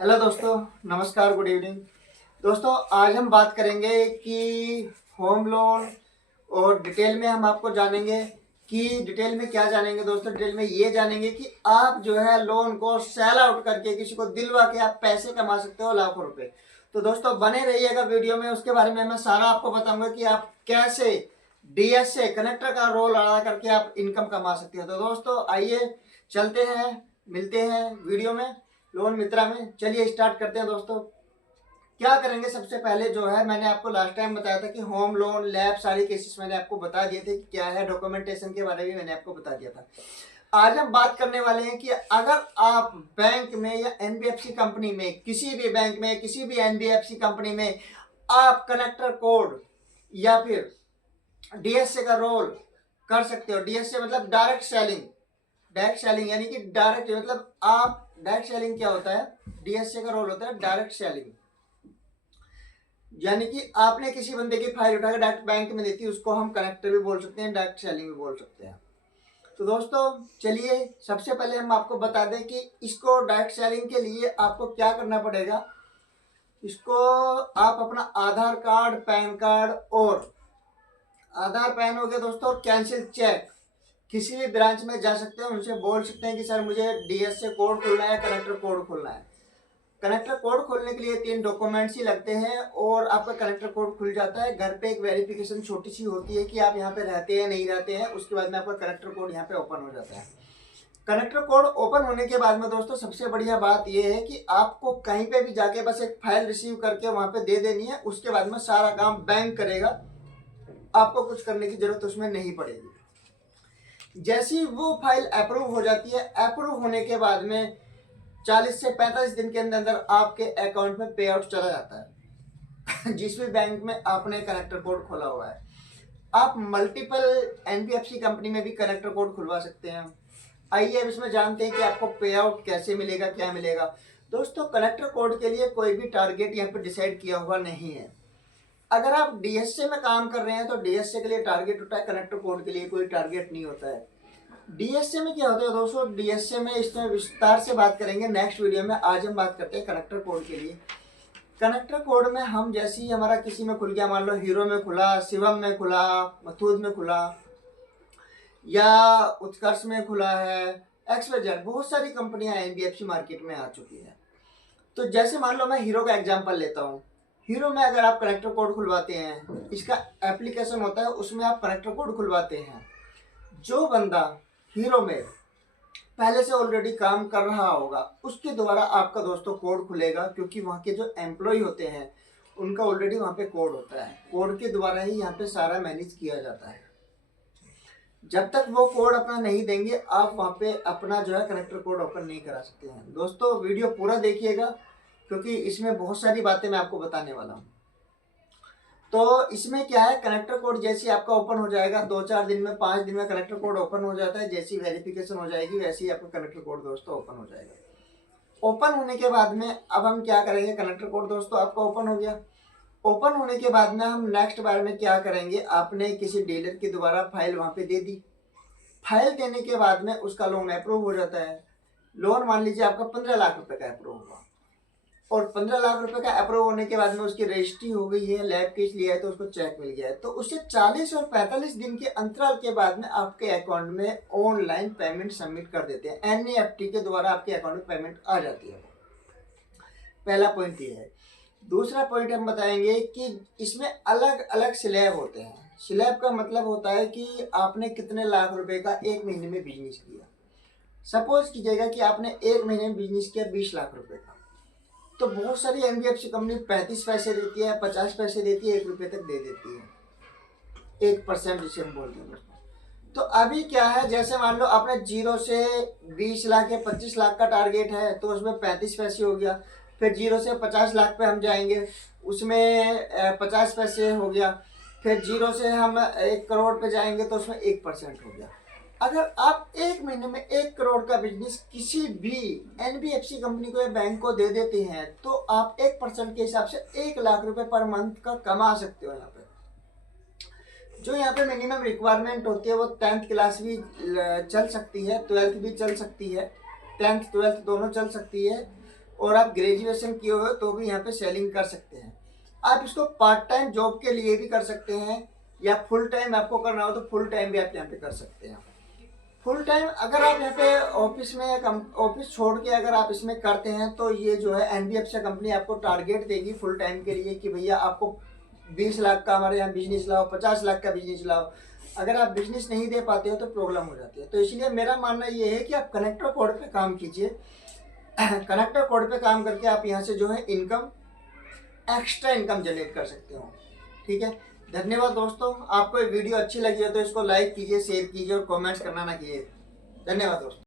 Hello दोस्तों, नमस्कार, good evening. दोस्तों, आज हम बात करेंगे कि होम लोन और डिटेल में हम आपको जानेंगे कि डिटेल में क्या जानेंगे। दोस्तों, डिटेल में ये जानेंगे कि आप जो है लोन को सेल आउट करके किसी को दिलवा के आप पैसे कमा सकते हो लाखों रुपए। तो दोस्तों बने रहिएगा वीडियो में, उसके बारे में मैं सारा आपको बताऊंगा कि आप कैसे डीएस से कनेक्टर का रोल अदा करके आप इनकम कमा सकते हो। तो दोस्तों आइए चलते हैं, मिलते हैं वीडियो में लोन मित्रा में। चलिए स्टार्ट करते हैं। दोस्तों क्या करेंगे, सबसे पहले जो है मैंने आपको लास्ट टाइम बताया था कि होम लोन लैब सारी केसेस मैंने आपको बता दिए थे कि क्या है, डॉक्यूमेंटेशन के बारे में मैंने आपको बता दिया था। आज हम बात करने वाले हैं कि अगर आप बैंक में या एनबीएफसी कंपनी में, किसी भी बैंक में, किसी भी एनबीएफसी कंपनी में आप कनेक्टर कोड या फिर डीएसए का रोल कर सकते हो। डीएसए मतलब डायरेक्ट सेलिंग। डायरेक्ट सेलिंग यानी कि डायरेक्ट मतलब आप डायरेक्ट सेलिंग क्या होता है, डीएसए का रोल होता है डायरेक्ट सेलिंग। यानी कि आपने किसी बंदे की फाइल उठाकर डायरेक्ट बैंक में देती है, उसको हम कनेक्टर भी बोल सकते हैं, डायरेक्ट सेलिंग भी बोल सकते हैं। तो दोस्तों चलिए सबसे पहले हम आपको बता दें कि इसको डायरेक्ट सेलिंग के लिए आपको क्या करना पड़ेगा। इसको आप अपना आधार कार्ड, पैन कार्ड और आधार पैन हो गया दोस्तों, और कैंसिल चेक किसी भी ब्रांच में जा सकते हैं, उनसे बोल सकते हैं कि सर मुझे डीएसए कोड खोलना है, कनेक्टर कोड खोलना है। कनेक्टर कोड खोलने के लिए 3 डॉक्यूमेंट्स ही लगते हैं और आपका कनेक्टर कोड खुल जाता है। घर पे एक वेरिफिकेशन छोटी सी होती है कि आप यहाँ पे रहते हैं नहीं रहते हैं, उसके बाद में आपका कनेक्टर कोड यहाँ पे ओपन हो जाता है। कनेक्टर कोड ओपन होने के बाद में दोस्तों सबसे बढ़िया बात यह है कि आपको कहीं पे भी जाके बस एक फाइल रिसीव करके वहां पे दे देनी है, उसके बाद में सारा काम बैंक करेगा, आपको कुछ करने की जरूरत उसमें नहीं पड़ेगी। जैसी वो फाइल अप्रूव हो जाती है, अप्रूव होने के बाद में 40 से 45 दिन के अंदर अंदर आपके अकाउंट में पे आउट चला जाता है जिस भी बैंक में आपने कनेक्टर कोड खोला हुआ है। आप मल्टीपल एनबीएफसी कंपनी में भी कनेक्टर कोड खुलवा सकते हैं। आइए अब इसमें जानते हैं कि आपको पे आउट कैसे मिलेगा, क्या मिलेगा। दोस्तों कनेक्टर कोड के लिए कोई भी टारगेट यहाँ पे डिसाइड किया हुआ नहीं है। अगर आप डीएसए में काम कर रहे हैं तो डीएसए के लिए टारगेट होता है, कनेक्टर कोड के लिए कोई टारगेट नहीं होता है। डीएसए में क्या होता है दोस्तों, डीएसए में इसमें विस्तार से बात करेंगे नेक्स्ट वीडियो में। आज हम बात करते हैं कनेक्टर कोड के लिए। कनेक्टर कोड में हम जैसे ही हमारा किसी में खुल गया, मान लो हीरो में खुला, शिवम में खुला, मथुज में खुला या उत्कर्ष में खुला है, एक्सवाईजेड बहुत सारी कंपनियां एनबीएफसी मार्केट में आ चुकी है। तो जैसे मान लो मैं हीरो का एग्जांपल लेता हूँ। हीरो में अगर आप कनेक्टर कोड खुलवाते हैं, इसका एप्लीकेशन होता है, उसमें आप कनेक्टर कोड खुलवाते हैं। जो बंदा हीरो में पहले से ऑलरेडी काम कर रहा होगा उसके द्वारा आपका दोस्तों कोड खुलेगा, क्योंकि वहाँ के जो एम्प्लॉय होते हैं उनका ऑलरेडी वहाँ पे कोड होता है। कोड के द्वारा ही यहाँ पे सारा मैनेज किया जाता है। जब तक वो कोड अपना नहीं देंगे आप वहाँ पे अपना जो है कनेक्टर कोड ओपन नहीं करा सकते हैं। दोस्तों वीडियो पूरा देखिएगा, क्योंकि इसमें बहुत सारी बातें मैं आपको बताने वाला हूँ। तो इसमें क्या है, कनेक्टर कोड जैसे आपका ओपन हो जाएगा 2-4 दिन में, 5 दिन में कनेक्टर कोड ओपन हो जाता है। जैसी वेरिफिकेशन हो जाएगी वैसे ही आपका कनेक्टर कोड दोस्तों ओपन हो जाएगा। ओपन होने के बाद में अब हम क्या करेंगे, कनेक्टर कोड दोस्तों आपका ओपन हो गया। ओपन होने के बाद में हम नेक्स्ट बार में क्या करेंगे, आपने किसी डीलर के द्वारा फाइल वहाँ पे दे दी। फाइल देने के बाद में उसका लोन अप्रूव हो जाता है। लोन मान लीजिए आपका 15 लाख रुपए का अप्रूव हुआ, और 15 लाख रुपए का अप्रूव होने के बाद में उसकी रजिस्ट्री हो गई है, लैब केस लिया है तो उसको चेक मिल गया है। तो उससे 40 और 45 दिन के अंतराल के बाद में आपके अकाउंट में ऑनलाइन पेमेंट सबमिट कर देते हैं। एनईएफटी के द्वारा आपके अकाउंट में पेमेंट आ जाती है। पहला पॉइंट ये है। दूसरा पॉइंट हम बताएंगे कि इसमें अलग अलग स्लैब होते हैं। स्लैब का मतलब होता है कि आपने कितने लाख रुपए का एक महीने में बिजनेस किया। सपोज कीजिएगा कि आपने एक महीने में बिजनेस किया 20 लाख रुपए का, तो बहुत सारी एनबीएफसी कंपनी 35 पैसे देती है, 50 पैसे देती है, 1 रुपये तक दे देती है, 1% जिसे हम बोलते हैं। तो अभी क्या है, जैसे मान लो आपने 0 से 20 लाख या 25 लाख का टारगेट है तो उसमें 35 पैसे हो गया। फिर 0 से 50 लाख पे हम जाएंगे, उसमें 50 पैसे हो गया। फिर 0 से हम 1 करोड़ पे जाएंगे तो उसमें 1% हो गया। अगर आप एक महीने में 1 करोड़ का बिजनेस किसी भी एनबीएफसी कंपनी को या बैंक को दे देते हैं तो आप 1% के हिसाब से 1 लाख रुपए पर मंथ का कमा सकते हो। यहाँ पे जो यहाँ पे मिनिमम रिक्वायरमेंट होती है वो 10th क्लास भी चल सकती है, 12th भी चल सकती है, 10th 12th दोनों चल सकती है। और आप ग्रेजुएशन किए हुए हो तो भी यहाँ पे सेलिंग कर सकते हैं। आप इसको पार्ट टाइम जॉब के लिए भी कर सकते हैं, या फुल टाइम आपको करना हो तो फुल टाइम भी आप यहाँ पे कर सकते हैं। फुल टाइम अगर आप यहाँ पे ऑफिस में ऑफिस छोड़ के अगर आप इसमें करते हैं तो ये जो है एनबीएफसी कंपनी आपको टारगेट देगी फुल टाइम के लिए कि भैया आपको 20 लाख का हमारे यहाँ बिजनेस लाओ, 50 लाख का बिजनेस लाओ। अगर आप बिजनेस नहीं दे पाते हो तो प्रॉब्लम हो जाती है। तो इसलिए मेरा मानना ये है कि आप कनेक्टर कोड पे काम कीजिए। कनेक्टर कोड पे काम करके आप यहाँ से जो है इनकम, एक्स्ट्रा इनकम जनरेट कर सकते हो। ठीक है, धन्यवाद दोस्तों। आपको ये वीडियो अच्छी लगी हो तो इसको लाइक कीजिए, शेयर कीजिए और कमेंट्स करना ना कीजिए। धन्यवाद दोस्तों।